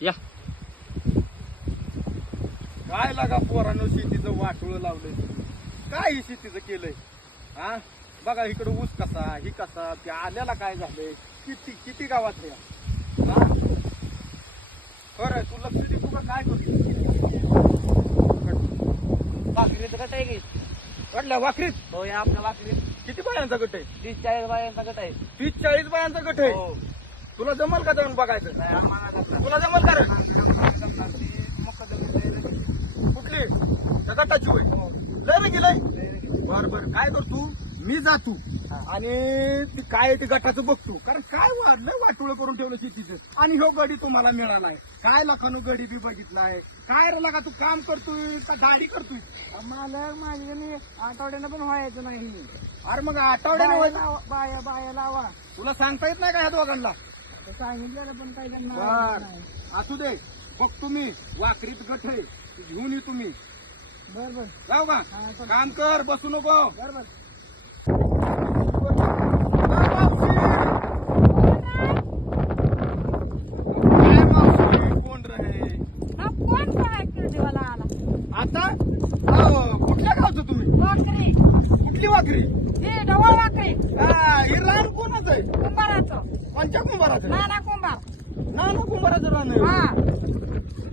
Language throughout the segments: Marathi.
या. काय लागा पोरानं शेतीचं वाटोळ लावलंय. काय ही शेतीचं केलंय? हा? बघा इकडं ऊस कसा ही कसा त्या आल्याला काय झालंय? किती किती गावात हा? खरं तू लक्ष दे तुला काय करतो वाकरीचं गट आहे की? वाटल्या वाखरीत हो या आपल्या वाकरीत. किती बायांचा गट आहे? तीस चाळीस बायांचा गट आहे. तीस चाळीस बायांचा गट आहे? हो. तुला जमल का जाऊन बघायचं? तुला जमल का रे. कुठली? गटाची होय. लय रे गेलंय. बर बर. काय करतो मी जातो. आणि ती काय ते गटाचं बघतो. कारण काय वाढलंय वाटोळ करून ठेवलं शेतीचं. आणि ह्यो गडी तुम्हाला मिळालाय. काय लखानो गडी बी बघितलाय. काय रे लगा तू काम करतोय का दाढी करतोय? मालक माझ्या मी आठवड्यानं पण व्हायचं नाही. अरे मग आठवड्याने बाया बाया बाया लावा. तुला सांगता येत नाही का ह्या दोघांना? सांगितलं पण काही त्यांना बर. नाही. असू दे. बघतो मी वाकरीत गट आहे घेऊन ये तुम्ही. बर बर. जाऊ का? हा, चल. काम कर बसू नको. बर बर. काय मावशी? कोण रे हा कोण काय किरडीवाला आला? आता? अहो, कुठल्या गावचं तुम्ही? वाकरी. कुठली वाकरी? हे ढवळ वाकरी हा, हे रान कोणाच आहे? कुंभाराचं. कोणत्या कुंभाराचं? नाना कुंभार. ना ना कुंभाराचं रान आहे. हा.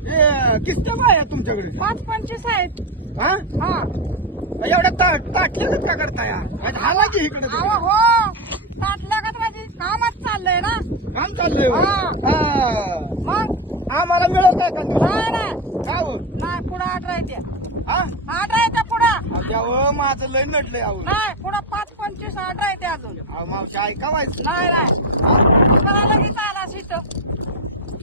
हे किस्त्या बाय आहे तुमच्याकडे? पाच पंचवीस आहेत. हा? हा. एवढ्या ताट ताटल्याच का करताय? आला की इकडे अहो हो. ताटलं का माझी कामच चाललंय ना. काम चाललंय होय. हा. हा. मग? आम्हाला मिळत नाही का नाही नाही. तुला का हो? नाही पुढं आठ राहत्या. हा? आठ राहत्या पुढं. त्यावर माझं लय नटलंय आहो नाही पुढं पाच पंचवीस आठ राहत्या अजून. अहो, मावशी ऐका व्हायचं नाही. नाही लगेच आला शिट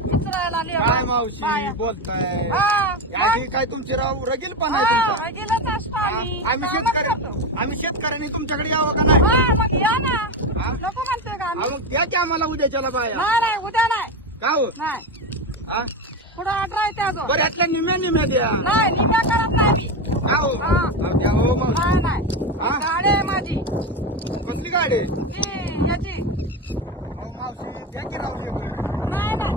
विचारायला आली काय मावशी. बोलताय. हा यादी काय तुमची राव रगील पण आहे तुमचा? रगीलच असतो आम्ही. आम्ही कामच शेतकरी. आम्ही शेतकऱ्यांनी तुमच्याकडे यावं का नाही? हा मग या ना. हा? नको म्हणतोय का आम्ही? अहो, मग द्या की आम्हाला उद्याच्याला बाया. नाही नाही उद्या नाही. का हो? नाही? पुढं अठरा येते अजून बरं यातल्या निम्या निम्या द्या. नाही निम्या करत नाही. मी हो. हा. अहो, द्या हो मग. नाही नाही. हा? गाडी आहे माझी. कसली गाडी? आहे? ती याची. अहो, मावशी द्या की राव लेकरं. नाही नाही.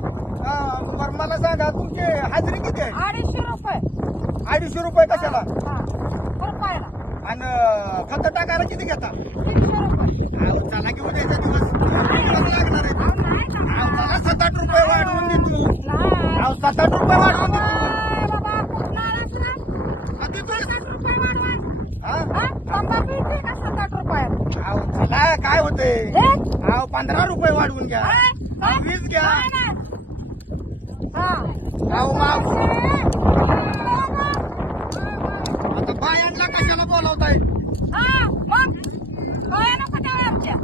हा, बरं मला सांगा तुमची हाजरी किती आहे? अडीचशे रुपये. अडीचशे रुपये कशाला? हा. रुपयाला आणि खत टाकायला किती घेता? तीनशे रुपये? अहो, चला की उद्याचा दिवस लागणार आहे अहो, नाही अहो, ना. चला सात आठ रुपये वाढवून देतो नाही. अहो सात आठ रुपये वाढवून देतो अहो, बाबा, कुठं आलास ना? हा, देतोय. सात आठ रुपये वाढवा. हा? हा? शंभर मिळते का सात आठ रुपये अहो, चला काय होते? अहो पंधरा रुपये वाढवून घ्या? वीस घ्या. हा. आता बायांना कशाला बोलावताय हा, मग? बाया नको द्याव्या आमच्या.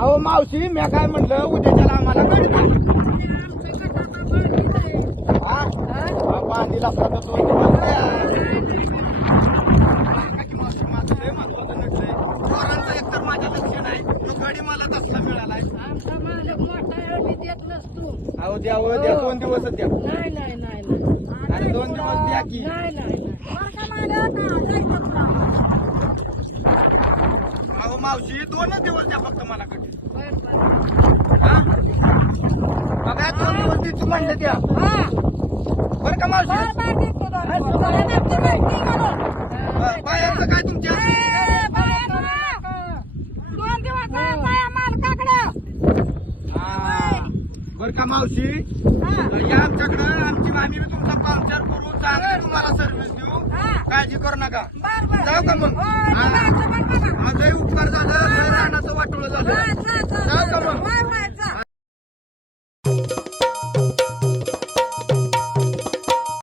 अहो मावशी मी काय म्हणलं उद्याच्याला आम्हाला गडी हा हा, बांधील तर दोन मावशी, माझं लय महत्वाचं नटलंय. पोरांचं एकतर माझ्या लक्ष नाही तो गडी मला तसला मिळालाय आमचा मालक मोठा आहे, आम्ही देत नसतो. अहो द्या हो, द्या दोन दिवसच द्या नाही, नाही, नाही, नाही. आणि दोन दिवस द्या की नाही, नाही, नाही. मोठा मालक, हा, जायचं तुला. अहो मावशी दोनच दिवस द्या फक्त मला. हा? बघा दोन दिवस देतो म्हणलं हा, बरं का मावशी बायांचं काय तुमच्या. हा. बरं का मावशी या आमच्याकडं आमची मामी बी तुमचा पाहुणचार करून चांगली तुम्हाला हा. काळजी करू नका. जाऊ का मग? हो, लय उपकार झालं.